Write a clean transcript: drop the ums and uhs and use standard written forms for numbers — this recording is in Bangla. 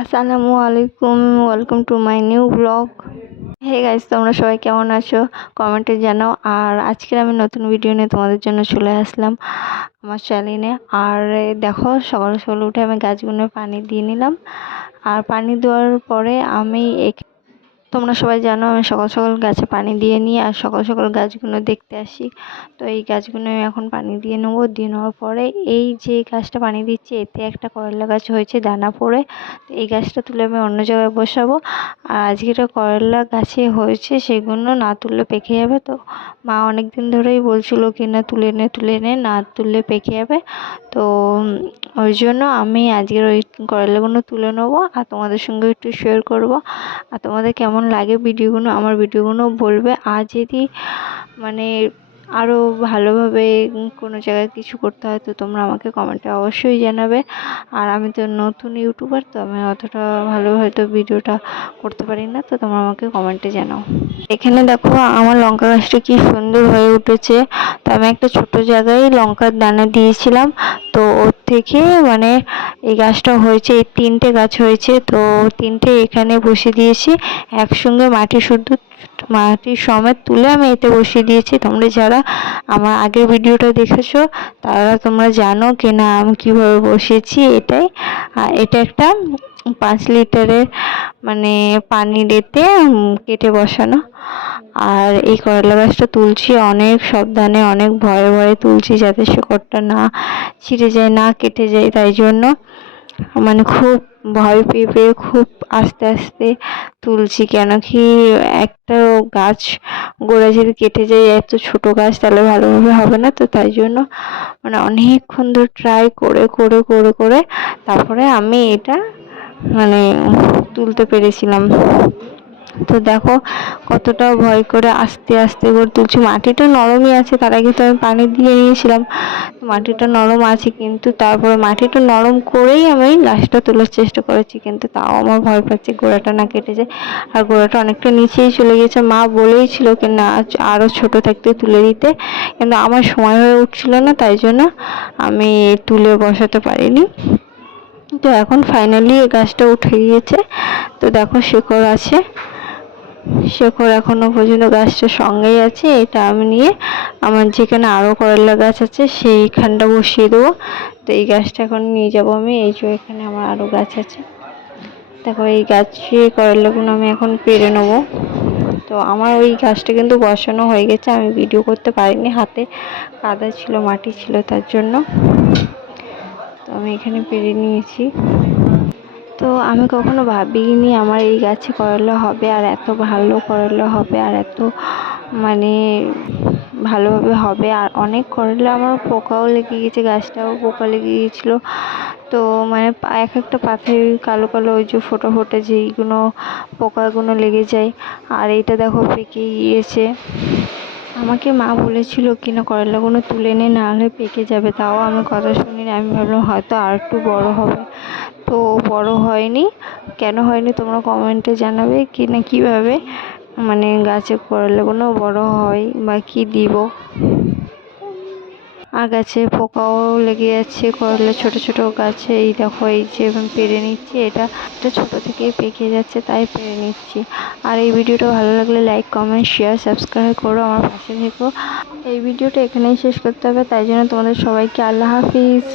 আসসালামু আলাইকুম, welcome to my new blog. Hey guys, তোমরা সবাই কেমন আছো কমেন্টে জানাও। আর আজকের আমি নতুন ভিডিও নিয়ে তোমাদের জন্য চলে আসলাম আমার চ্যানেলে। আর দেখো, সকাল সকাল উঠে আমি গাছগুলো পানি দিয়ে নিলাম। আর পানি দেওয়ার পরে আমি তোমরা সবাই জানো আমি সকাল সকাল গাছে পানি দিয়ে নিই আর সকাল সকাল গাছগুলো দেখতে আসি। তো এই গাছগুলো আমি এখন পানি দিয়ে নেবো। দিয়ে নেওয়ার পরে এই যে গাছটা পানি দিচ্ছি, এতে একটা করলা গাছ হয়েছে দানা পড়ে। তো এই গাছটা তুলে আমি অন্য জায়গায় বসাবো। আর আজকে একটা করলা গাছে হয়েছে, সেগুলো না তুললে পেকে যাবে। তো মা অনেক দিন ধরেই বলছিল কি না তুলে নে, না তুললে পেকে যাবে। তো ওই জন্য আমি আজকের ওই করলাগুলো তুলে নেবো আর তোমাদের সঙ্গে একটু শেয়ার করব। আর তোমাদের কেমন লাগে ভিডিওগুলো, আমার ভিডিওগুলো বলবে। আর যদি মানে আরও ভালোভাবে কোনো জায়গায় কিছু করতে হয় তো তোমরা আমাকে কমেন্টে অবশ্যই জানাবে। আর আমি তো নতুন ইউটিউবার, তো আমি অতটা ভালো হয়তো ভিডিওটা করতে পারি না, তো তোমরা আমাকে কমেন্টে জানাও। এখানে দেখো আমার লঙ্কা গাছটা কি সুন্দর হয়ে উঠেছে। তো আমি একটা ছোট জায়গায় লঙ্কার দানা দিয়েছিলাম, তো ওর থেকে মানে এই গাছটা হয়েছে। এই তিনটে গাছ হয়েছে, তো তিনটে এখানে বসিয়ে দিয়েছি একসঙ্গে। মাটি সমেত তুলে আমি এতে বসিয়ে দিয়েছি। তোমরা যারা আমার আগের ভিডিওটা দেখেছো তারা তোমরা জানো কি না আমি কীভাবে বসিয়েছি এটাই। আর এটা একটা 5 লিটারের মানে পানির এতে কেটে বসানো। আর এই করলা গাছটা তুলছি অনেক সাবধানে, অনেক ভয়ে ভয়ে তুলছি যাতে শিকড়টা না ছিঁড়ে যায়, না কেটে যায়। তাই জন্য মানে খুব ভয় পেয়ে পেয়ে খুব আস্তে আস্তে তুলছি। কেন কি একটা গাছ গোড়া যদি কেটে যায়, এত ছোট গাছ, তাহলে ভালোভাবে হবে না। তো তাই জন্য মানে অনেকক্ষণ ধরে ট্রাই করে করে করে করে তারপরে আমি এটা মানে তুলতে পেরেছিলাম। তো দেখো কতটা ভয় করে আস্তে আস্তে করে তুলছি। মাটিটা নরমই আছে, তার আগে তো আমি পানি দিয়ে নিয়েছিলাম। মাটিটা নরম আছে, কিন্তু তারপরে মাটিটা নরম করেই আমি গাছটা তোলার চেষ্টা করেছি, কিন্তু তাও আমার ভয় পাচ্ছি গোড়াটা না কেটে যায়। আর গোড়াটা অনেকটা নিচেই চলে গেছে। মা বলেইছিল কি না আরও ছোট থাকতে তুলে দিতে, কিন্তু আমার সময় হয়ে উঠছিল না, তাই জন্য আমি তুলে বসাতে পারিনি। তো এখন ফাইনালি এই গাছটা উঠে গিয়েছে। তো দেখো শিকড় আছে, শেকড় এখনো পর্যন্ত গাছটার সঙ্গেই আছে। এটা আমি নিয়ে আমার যেখানে আরও করলা গাছ আছে সেইখানটা বসিয়ে দেবো। তো এই গাছটা এখন নিয়ে যাব আমি। এই যে এখানে আমার আরও গাছ আছে, দেখো এই গাছে করলাগুলো আমি এখন পেরে নেবো। তো আমার ওই গাছটা কিন্তু বসানো হয়ে গেছে, আমি ভিডিও করতে পারিনি, হাতে কাদা ছিল, মাটি ছিল, তার জন্য। তো আমি এখানে পেরে নিয়েছি। তো আমি কখনো ভাবিনি আমার এই গাছে করলা হবে, আর এত ভালো করলা হবে, আর এত মানে ভালোভাবে হবে। আর অনেক করলা আমার পোকাও লেগে গেছে, গাছটাও পোকা লেগে গিয়েছিলো। তো মানে এক একটা পাতায় কালো কালো ওই যে ফোটা ফোটা যেইগুলো পোকাগুলো লেগে যায়। আর এইটা দেখো পেকে গিয়েছে। আমাকে মা বলেছিল কিনা করলাগুলো তুলে নে, না হলে পেকে যাবে। তাও আমি কথা শুনিনি, আমি ভাবলাম হয়তো আর একটু বড় হবে। তো বড় হয়নি। কেন হয়নি তোমরা কমেন্টে জানাবে কি না কীভাবে মানে গাছে করলাগুলো বড় হয় বা কী দিব। আর গাছে পোকাও লেগে যাচ্ছে করলা ছোট ছোট গাছে। এই দেখো এই যে পেরে নিচ্ছি, এটা ছোট থেকেই পেকে যাচ্ছে, তাই পেরে নিচ্ছি। আর এই ভিডিওটা ভালো লাগলে লাইক কমেন্ট শেয়ার সাবস্ক্রাইব করো, আমার পাশে থেকো। এই ভিডিওটা এখানেই শেষ করতে হবে, তাই জন্য তোমাদের সবাইকে আল্লাহ হাফিজ।